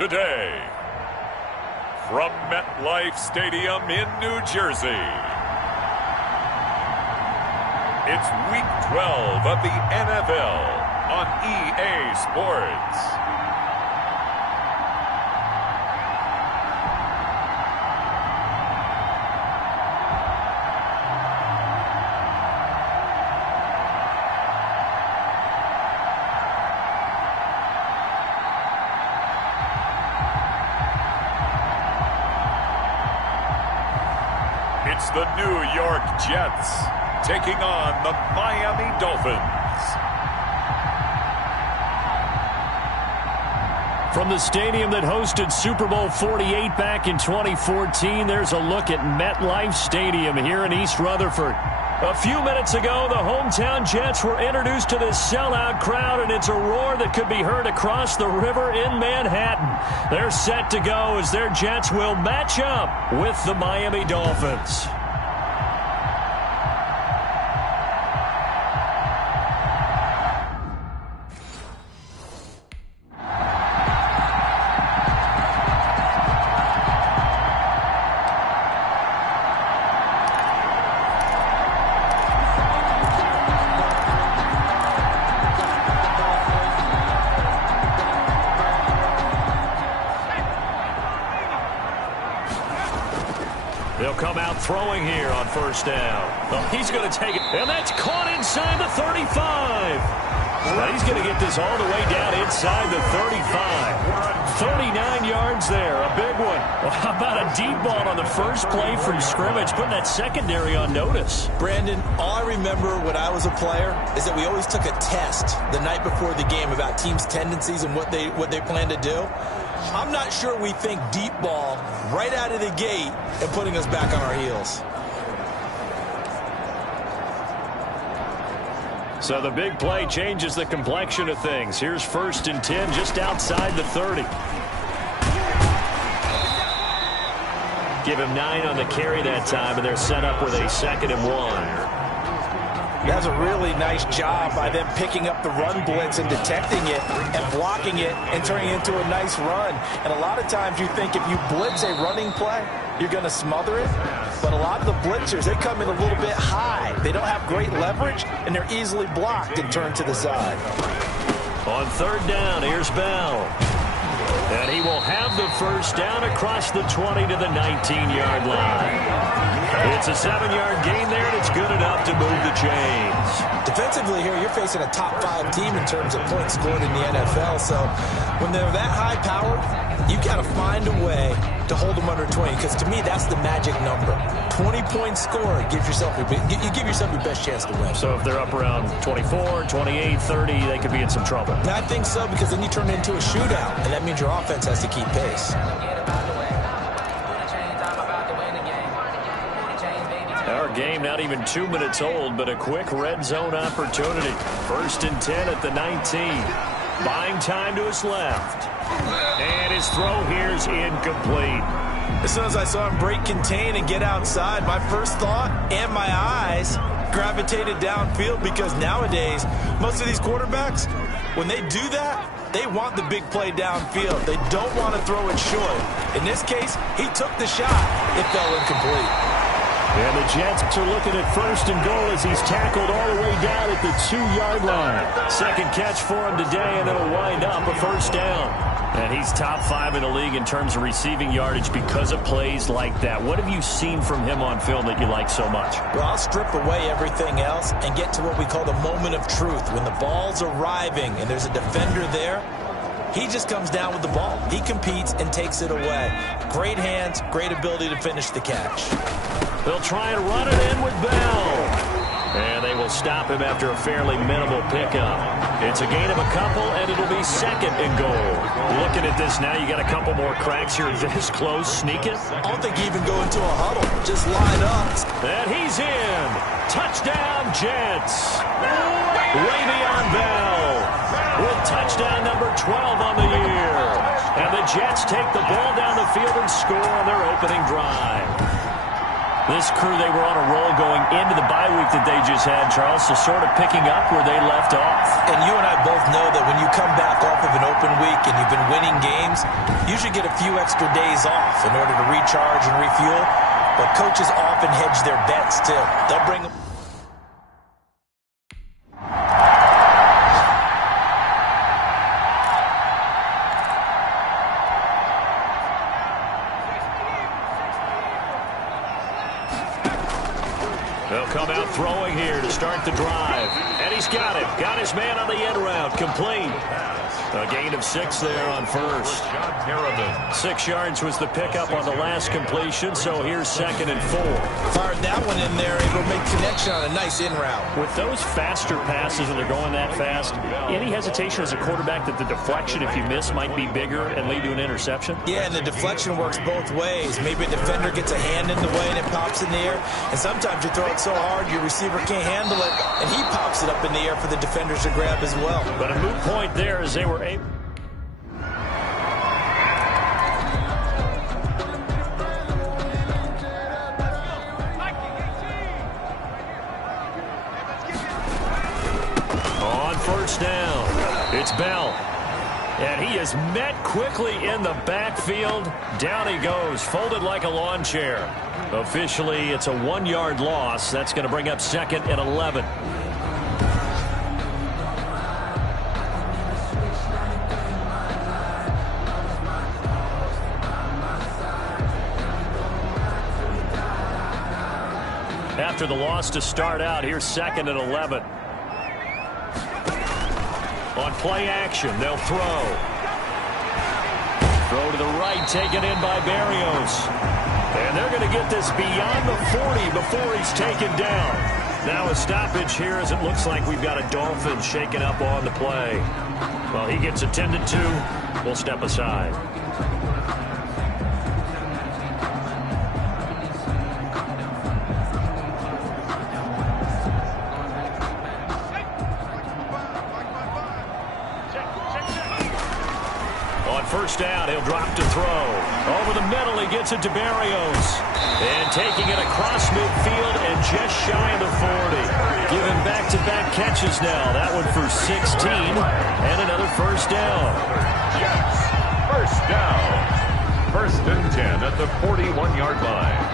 today, from MetLife Stadium in New Jersey, it's Week 12 of the NFL on EA Sports. It's the New York Jets taking on the Miami Dolphins. From the stadium that hosted Super Bowl 48 back in 2014, there's a look at MetLife Stadium here in East Rutherford. A few minutes ago, the hometown Jets were introduced to this sellout crowd, and it's a roar that could be heard across the river in Manhattan. They're set to go as their Jets will match up with the Miami Dolphins. They'll come out throwing here on first down. Oh, he's going to take it, and that's caught inside the 35. Now he's going to get this all the way down inside the 35. 39 yards there, a big one. Well, how about a deep ball on the first play from scrimmage, putting that secondary on notice? Brandon, all I remember when I was a player is that we always took a test the night before the game about teams' tendencies and what they plan to do. I'm not sure we think deep ball right out of the gate and putting us back on our heels. So the big play changes the complexion of things. Here's 1st and 10 just outside the 30. Give him 9 on the carry that time, and they're set up with a 2nd and 1. That's a really nice job by them picking up the run blitz and detecting it and blocking it and turning it into a nice run. And a lot of times you think if you blitz a running play, you're going to smother it. But a lot of the blitzers, they come in a little bit high. They don't have great leverage, and they're easily blocked and turned to the side. On 3rd down, here's Bell. And he will have the first down across the 20 to the 19-yard line. It's a 7-yard gain there, and it's good enough to move the chains. Defensively here, you're facing a top-5 team in terms of points scored in the NFL. So when they're that high-powered, you've got to find a way to hold them under 20, because to me, that's the magic number. 20-point score gives yourself you give yourself your best chance to win. So if they're up around 24, 28, 30, they could be in some trouble. I think so, because then you turn it into a shootout, and that means your offense has to keep pace. Our game not even 2 minutes old, but a quick red zone opportunity. 1st and 10 at the 19. Buying time to his left. And his throw here's incomplete. As soon as I saw him break contain and get outside, my first thought and my eyes gravitated downfield, because nowadays, most of these quarterbacks, when they do that, they want the big play downfield. They don't want to throw it short. In this case, he took the shot. It fell incomplete. And the Jets are looking at 1st and goal as he's tackled all the way down at the 2-yard line. Second catch for him today, and it'll wind up a first down. And he's top 5 in the league in terms of receiving yardage because of plays like that. What have you seen from him on film that you like so much? Well, I'll strip away everything else and get to what we call the moment of truth. When the ball's arriving and there's a defender there, he just comes down with the ball. He competes and takes it away. Great hands, great ability to finish the catch. They'll try and run it in with Bell. And they will stop him after a fairly minimal pickup. It's a gain of a couple, and it'll be 2nd and goal. Looking at this now, you got a couple more cracks here this close. Sneak it. I don't think you even go into a huddle. Just line up. And he's in. Touchdown, Jets. Way beyond Bell. With touchdown number 12 on the year. And the Jets take the ball down the field and score on their opening drive. This crew, they were on a roll going into the bye week that they just had, Charles, so sort of picking up where they left off. And you and I both know that when you come back off of an open week and you've been winning games, you should get a few extra days off in order to recharge and refuel. But coaches often hedge their bets, too. They'll bring them. They'll come out throwing here to start the drive. And he's got it. Got his man on the end route. Complete. A gain of 6 there on first. 6 yards was the pickup on the last completion, so here's 2nd and 4. Fired that one in there, able to make connection on a nice in route. With those faster passes and they're going that fast, any hesitation as a quarterback that the deflection, if you miss, might be bigger and lead to an interception? Yeah, and the deflection works both ways. Maybe a defender gets a hand in the way and it pops in the air, and sometimes you throw it so hard your receiver can't handle it, and he pops it up in the air for the defenders to grab as well. But a moot point there as they were able. On first down, it's Bell. And he is met quickly in the backfield. Down he goes, folded like a lawn chair. Officially, it's a 1-yard loss. That's going to bring up 2nd and 11. After the loss to start out, here's 2nd and 11. On play action, they'll throw. Throw to the right, taken in by Barrios. And they're going to get this beyond the 40 before he's taken down. Now a stoppage here as it looks like we've got a Dolphin shaken up on the play. Well, he gets attended to. We'll step aside. First down, he'll drop to throw. Over the middle, he gets it to Barrios. And taking it across midfield and just shy of the 40. Giving back-to-back catches now. That one for 16 and another first down. Jets, first down. 1st and 10 at the 41-yard line.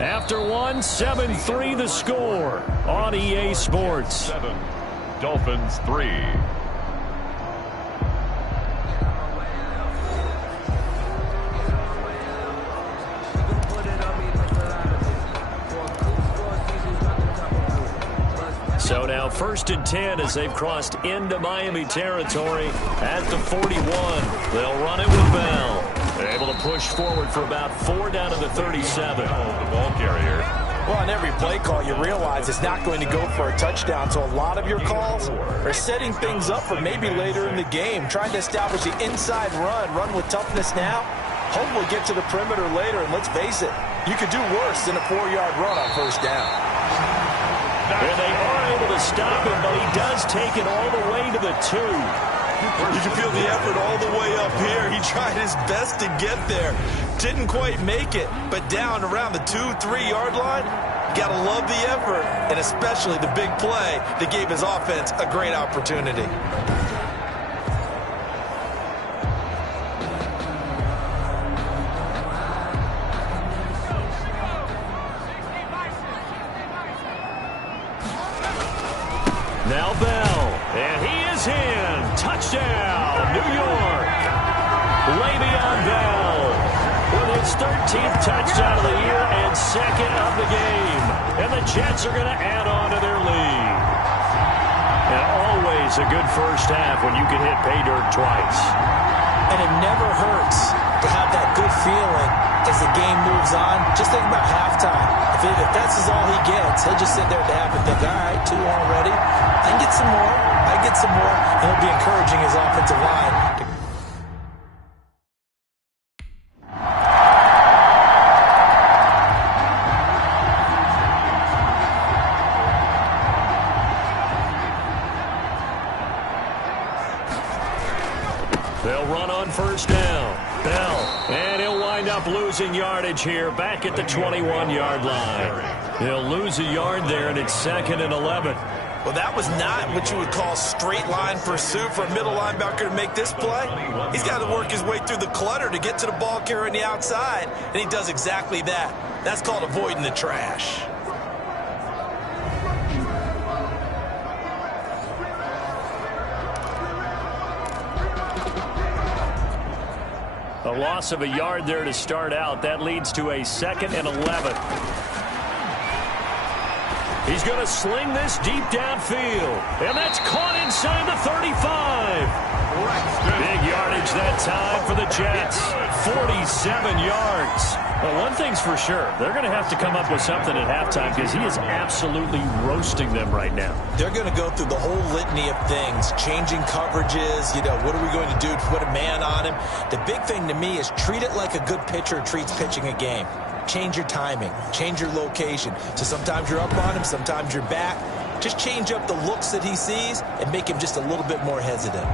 After one, 7-3 the score on EA Sports. 7, Dolphins 3. So now 1st and 10 as they've crossed into Miami territory at the 41. They'll run it with Bell. They're able to push forward for about 4 down to the 37. The ball carrier. Well, on every play call, you realize it's not going to go for a touchdown, so a lot of your calls are setting things up for maybe later in the game, trying to establish the inside run with toughness now, hopefully get to the perimeter later, and let's face it, you could do worse than a 4-yard run on first down. And they are able to stop him, but he does take it all the way to the 2. You can feel the effort all the way up here. He tried his best to get there. Didn't quite make it, but down around the 2-3 yard line, you gotta love the effort, and especially the big play that gave his offense a great opportunity. Now Bell, and he is in. Touchdown, New York. Le'Veon Bell with his 13th touchdown of the year and 2nd of the game. And the Jets are going to add on to their lead. And always a good first half when you can hit pay dirt twice. And it never hurts to have that good feeling as the game moves on. Just think about halftime. If that's all he gets, he'll just sit there at the half and think, all right, 2 already. I can get some more. I get some more. And he'll be encouraging his offensive line. They'll run on first down. Bell, and he'll wind up losing yardage here back at the 21-yard line. He'll lose a yard there, and it's 2nd and 11. Well, that was not what you would call straight line pursuit for a middle linebacker to make this play. He's got to work his way through the clutter to get to the ball carrier on the outside, and he does exactly that. That's called avoiding the trash. A loss of a yard there to start out. That leads to a 2nd and 11. He's going to sling this deep downfield. And that's caught inside the 35. Big yardage that time for the Jets. 47 yards. Well, one thing's for sure. They're going to have to come up with something at halftime because he is absolutely roasting them right now. They're going to go through the whole litany of things, changing coverages, what are we going to do to put a man on him? The big thing to me is treat it like a good pitcher treats pitching a game. Change your timing, change your location. So sometimes you're up on him, sometimes you're back. Just change up the looks that he sees and make him just a little bit more hesitant.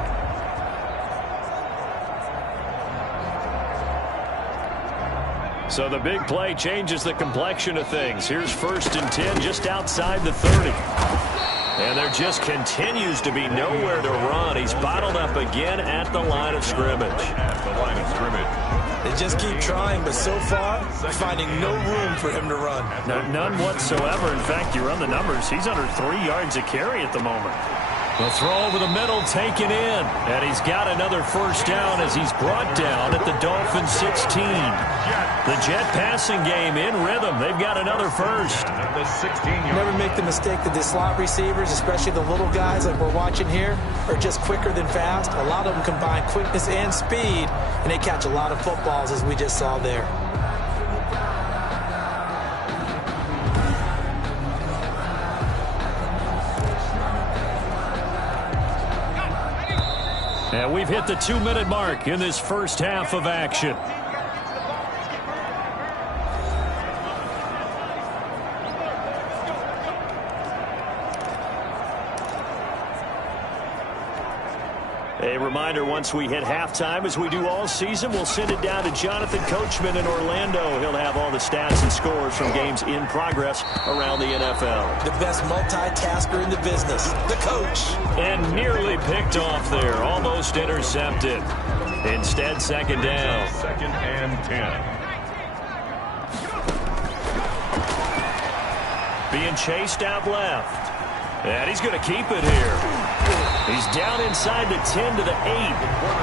So the big play changes the complexion of things. Here's 1st and 10 just outside the 30. And there just continues to be nowhere to run. He's bottled up again at the line of scrimmage. They just keep trying, but so far, finding no room for him to run. None whatsoever. In fact, you run the numbers. He's under 3 yards a carry at the moment. The throw over the middle taken in. And he's got another first down as he's brought down at the Dolphins 16. The Jet passing game in rhythm. They've got another first. Never make the mistake that the slot receivers, especially the little guys like we're watching here, are just quicker than fast. A lot of them combine quickness and speed, and they catch a lot of footballs as we just saw there. And we've hit the 2-minute mark in this first half of action. A reminder, once we hit halftime, as we do all season, we'll send it down to Jonathan Coachman in Orlando. He'll have all the stats and scores from games in progress around the NFL. The best multitasker in the business, the coach. And nearly picked off there, almost intercepted. Instead, 2nd down. 2nd and 10. Being chased out left. And he's going to keep it here. He's down inside the 10 to the 8.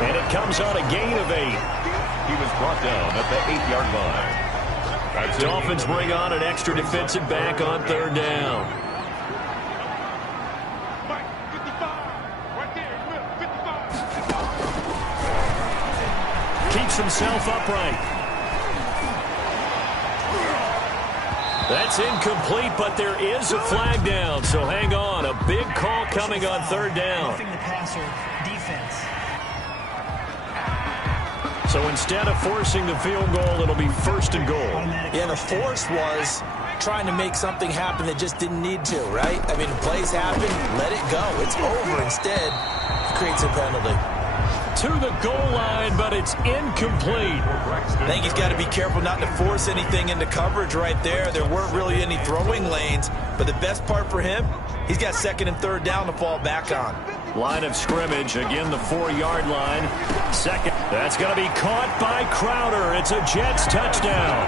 And it comes on a gain of 8. He was brought down at the 8-yard line. Dolphins bring on an extra defensive back on 3rd down. Keeps himself upright. That's incomplete, but there is a flag down, so hang on. A big call coming on 3rd down. So instead of forcing the field goal, it'll be 1st and goal. Yeah, the force was trying to make something happen that just didn't need to, right? I mean, plays happen, let it go. It's over. Instead, creates a penalty. To the goal line, but it's incomplete. I think he's got to be careful not to force anything into coverage right there. There weren't really any throwing lanes, but the best part for him, he's got 2nd and 3rd down to fall back on. Line of scrimmage, again the 4-yard line. 2nd, that's going to be caught by Crowder. It's a Jets touchdown.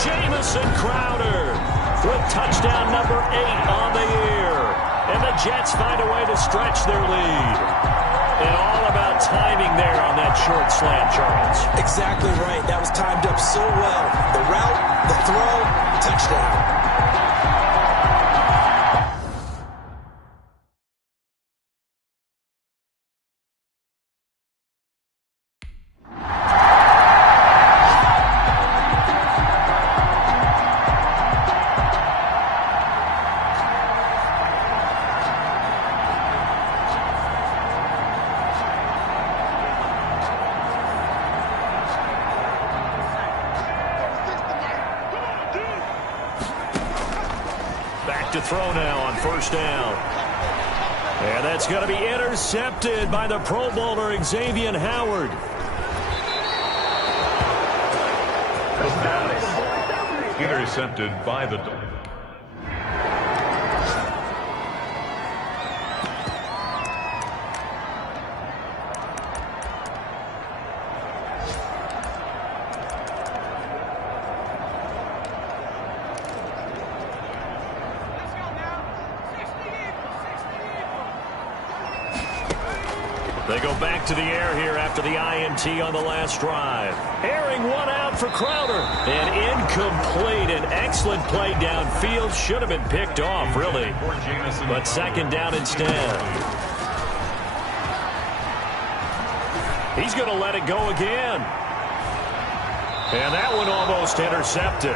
Jamison Crowder with touchdown number 8 on the year. And the Jets find a way to stretch their lead. And all about timing there on that short slant, Charles. Exactly right. That was timed up so well. The route, the throw, touchdown. To throw now on 1st down. And that's going to be intercepted by the Pro Bowler, Xavier Howard. Intercepted by the Dolphins. They go back to the air here after the INT on the last drive. Airing one out for Crowder. And incomplete. An excellent play downfield. Should have been picked off, really. But second down instead. He's going to let it go again. And that one almost intercepted.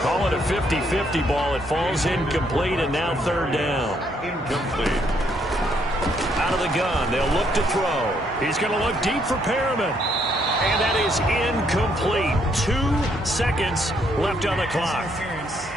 Call it a 50-50 ball. It falls incomplete, and now third down. Incomplete. Out of the gun, they'll look to throw. He's going to look deep for Perriman. And that is incomplete. 2 seconds left on the clock. Defense.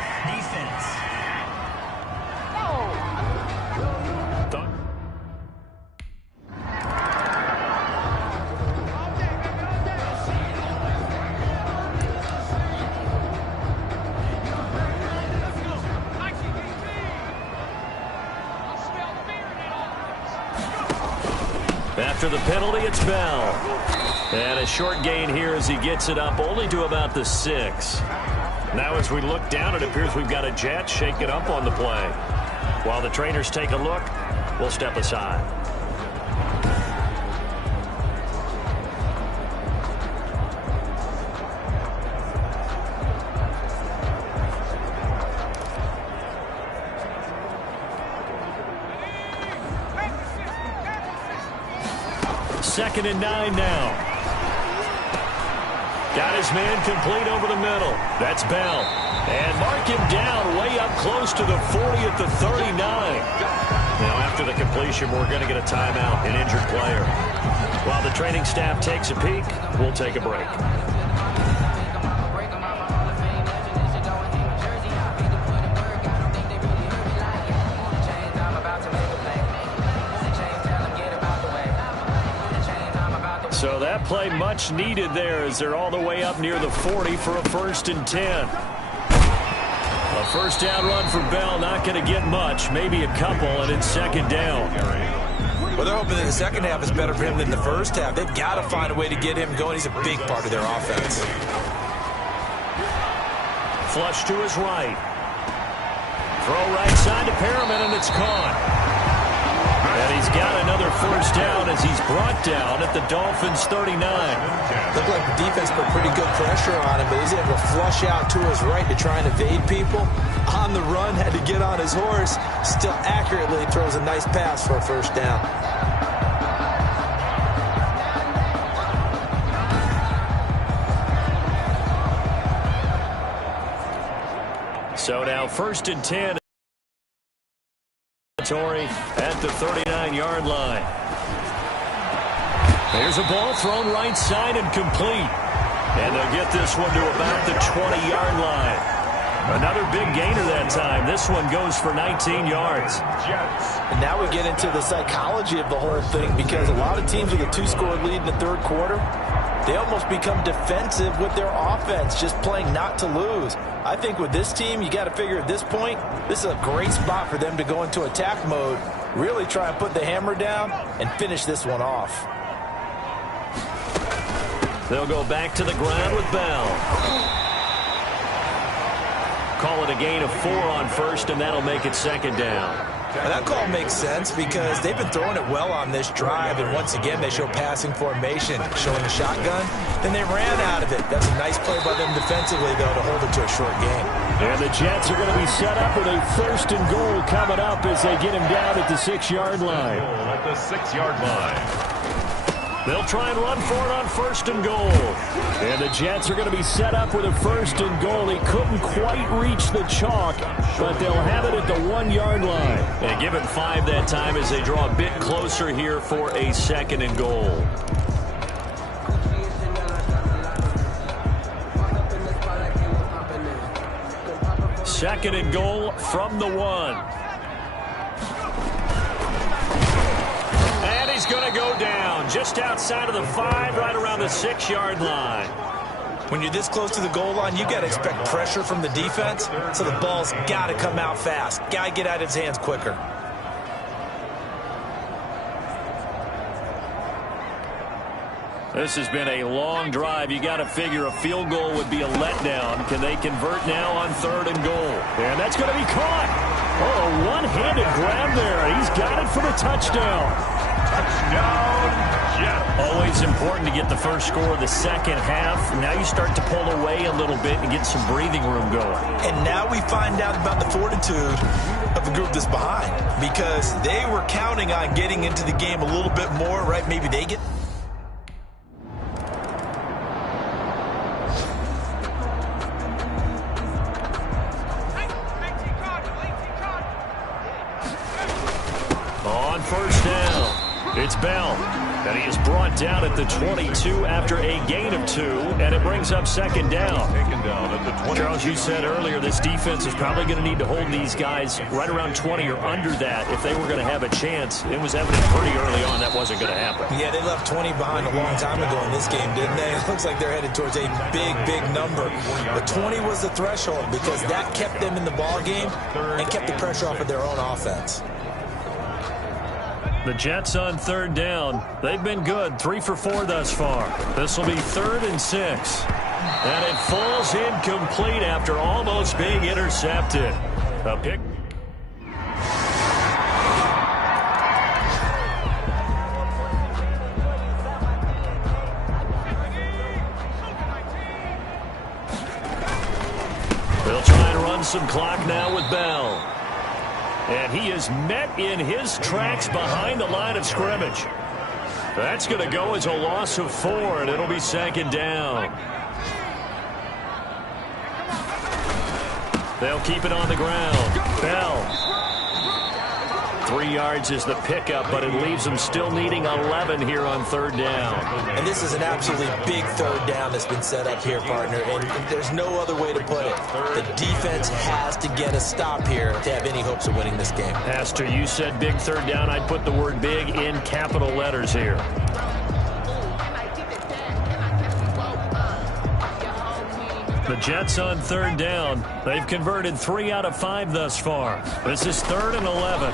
After the penalty, it's Bell. And a short gain here as he gets it up only to about the 6. Now as we look down, it appears we've got a Jet shaking up on the play. While the trainers take a look, we'll step aside. Second and 9 now. Got his man complete over the middle. That's Bell. And mark him down way up close to the 40 at the 39. Now after the completion, we're going to get a timeout, an injured player. While the training staff takes a peek, we'll take a break. So that play much needed there as they're all the way up near the 40 for a 1st and 10. A first down run for Bell, not going to get much, maybe a couple, and it's second down. Well, they're hoping that the second half is better for him than the first half. They've got to find a way to get him going. He's a big part of their offense. Flush to his right. Throw right side to Perriman, and it's caught. And he's got another first down as he's brought down at the Dolphins' 39. Looked like the defense put pretty good pressure on him, but he's able to flush out to his right to try and evade people. On the run, had to get on his horse. Still accurately throws a nice pass for a first down. So now 1st and 10. At the 39-yard line. There's a ball thrown right side and complete. And they'll get this one to about the 20-yard line. Another big gainer that time. This one goes for 19 yards. And now we get into the psychology of the whole thing, because a lot of teams with a 2-score lead in the third quarter, they almost become defensive with their offense, just playing not to lose. I think with this team, you got to figure at this point, this is a great spot for them to go into attack mode, really try and put the hammer down and finish this one off. They'll go back to the ground with Bell. Call it a gain of 4 on first, and that'll make it second down. And that call makes sense because they've been throwing it well on this drive, and once again they show passing formation, showing the shotgun. Then they ran out of it. That's a nice play by them defensively, though, to hold it to a short game. And the Jets are going to be set up with a 1st and goal coming up as they get him down at the 6-yard line. At the 6-yard line. They'll try and run for it on 1st and goal. And the Jets are going to be set up with a 1st and goal. They couldn't quite reach the chalk, but they'll have it at the 1-yard line. And give it 5 that time as they draw a bit closer here for a 2nd and goal. Second and goal from the 1. he's going to go down just outside of the 5, right around the 6-yard line. When you're this close to the goal line, you got to expect pressure from the defense, so the ball's got to come out fast. Got to get out of his hands quicker. This has been a long drive. You got to figure a field goal would be a letdown. Can they convert now on 3rd and goal? And that's going to be caught. Oh, a one-handed grab there. He's got it for the touchdown. Touchdown, Jets. Always important to get the first score of the second half. Now you start to pull away a little bit and get some breathing room going. And now we find out about the fortitude of the group that's behind, because they were counting on getting into the game a little bit more, right? Maybe they get... On first down, it's Bell, and he is brought down at the 22 after a gain of 2, and it brings up 2nd down. Taken down at the 20. Charles, you said earlier this defense is probably going to need to hold these guys right around 20 or under that if they were going to have a chance. It was evident pretty early on that wasn't going to happen. Yeah, they left 20 behind a long time ago in this game, didn't they? It looks like they're headed towards a big, big number. But 20 was the threshold because that kept them in the ball game and kept the pressure off of their own offense. The Jets on 3rd down. They've been good, 3 for 4 thus far. This will be 3rd and 6. And it falls incomplete after almost being intercepted. A pick. They'll try and run some clock now with Bell. And he is met in his tracks behind the line of scrimmage. That's going to go as a loss of 4, and it'll be 2nd down. They'll keep it on the ground. Bell. 3 yards is the pickup, but it leaves them still needing 11 here on 3rd down. And this is an absolutely big 3rd down that's been set up here, partner, and there's no other way to put it. The defense has to get a stop here to have any hopes of winning this game. Pastor, you said big 3rd down. I'd put the word big in capital letters here. The Jets on 3rd down. They've converted 3 out of 5 thus far. This is 3rd and 11.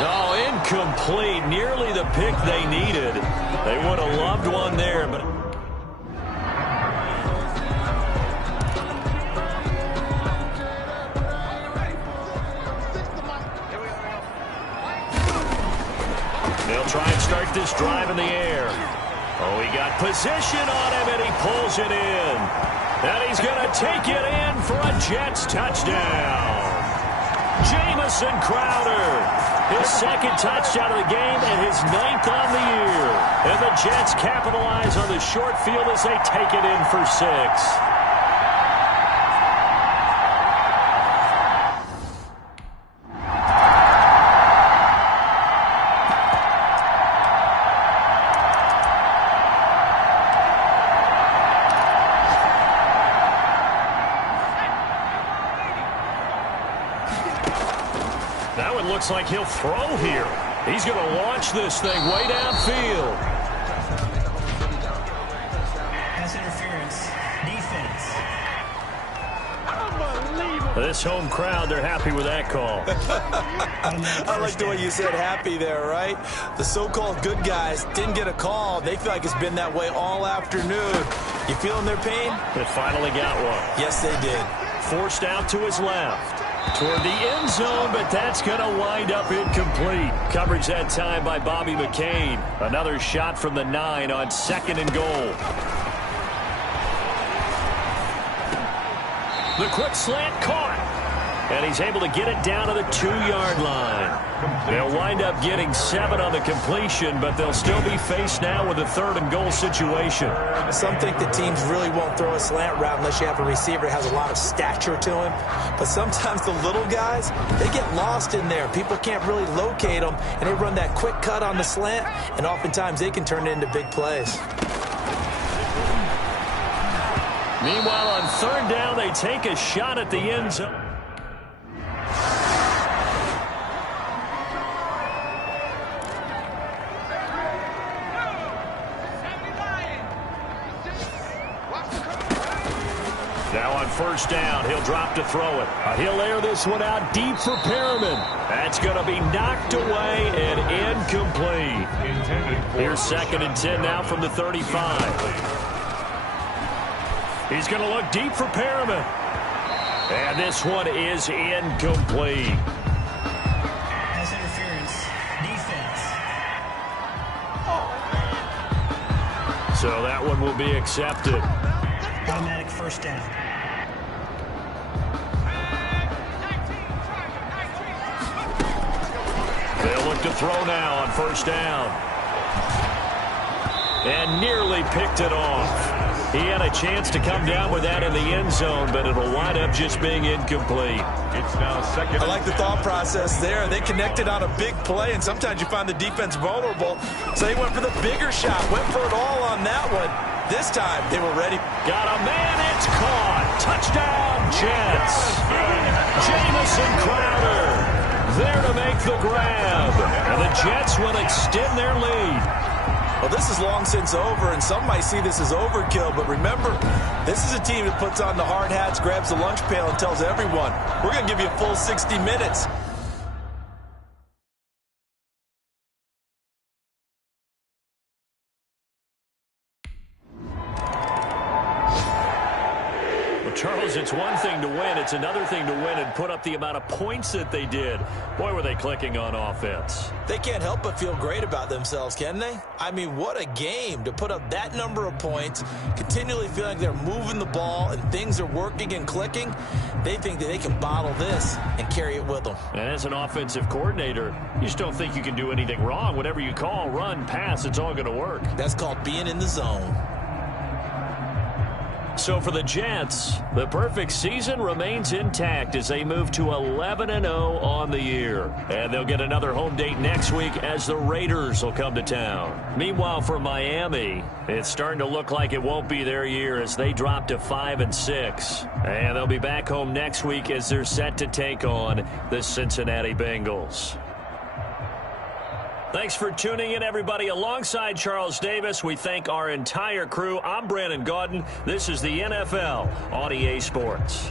Oh, incomplete. Nearly the pick they needed. They would have loved one there, but... They'll try and start this drive in the air. Oh, he got position on him, and he pulls it in. And he's going to take it in for a Jets touchdown. Jamison Crowder. His 2nd touchdown of the game and his 9th on the year. And the Jets capitalize on the short field as they take it in for 6. That one looks like he'll throw here. He's going to launch this thing way downfield. Pass interference. Defense. This home crowd, they're happy with that call. I like the way you said happy there, right? The so-called good guys didn't get a call. They feel like it's been that way all afternoon. You feeling their pain? They finally got one. Yes, they did. Forced out to his left. Toward the end zone, but that's going to wind up incomplete. Coverage that time by Bobby McCain. Another shot from the 9 on 2nd and goal. The quick slant caught. And he's able to get it down to the 2-yard line. They'll wind up getting 7 on the completion, but they'll still be faced now with a 3rd and goal situation. Some think the teams really won't throw a slant route unless you have a receiver that has a lot of stature to him. But sometimes the little guys, they get lost in there. People can't really locate them, and they run that quick cut on the slant, and oftentimes they can turn it into big plays. Meanwhile, on 3rd down, they take a shot at the end zone. first down. He'll drop to throw it. He'll air this one out deep for Perriman. That's going to be knocked away and incomplete. Here's 2nd and 10 now from the 35. He's going to look deep for Perriman. And this one is incomplete. Pass interference. Defense. So that one will be accepted. Automatic first down. They'll look to throw now on first down. And nearly picked it off. He had a chance to come down with that in the end zone, but it'll wind up just being incomplete. It's now 2nd. I like the thought process there. They connected on a big play, and sometimes you find the defense vulnerable. So they went for the bigger shot, went for it all on that one. This time, they were ready. Got a man, it's caught. Touchdown, Jets. Jamison Crowder there to make the grab. And the Jets will extend their lead. Well, this is long since over, and some might see this as overkill. But remember, this is a team that puts on the hard hats, grabs the lunch pail, and tells everyone, we're going to give you a full 60 minutes. Charles, it's one thing to win. It's another thing to win and put up the amount of points that they did. Boy, were they clicking on offense. They can't help but feel great about themselves, can they? I mean, what a game to put up that number of points, continually feeling like they're moving the ball and things are working and clicking. They think that they can bottle this and carry it with them. And as an offensive coordinator, you just don't think you can do anything wrong. Whatever you call, run, pass, it's all going to work. That's called being in the zone. So for the Jets, the perfect season remains intact as they move to 11-0 on the year. And they'll get another home date next week as the Raiders will come to town. Meanwhile, for Miami, it's starting to look like it won't be their year as they drop to 5-6. And they'll be back home next week as they're set to take on the Cincinnati Bengals. Thanks for tuning in, everybody. Alongside Charles Davis, we thank our entire crew. I'm Brandon Gaudin. This is the NFL on EA Sports.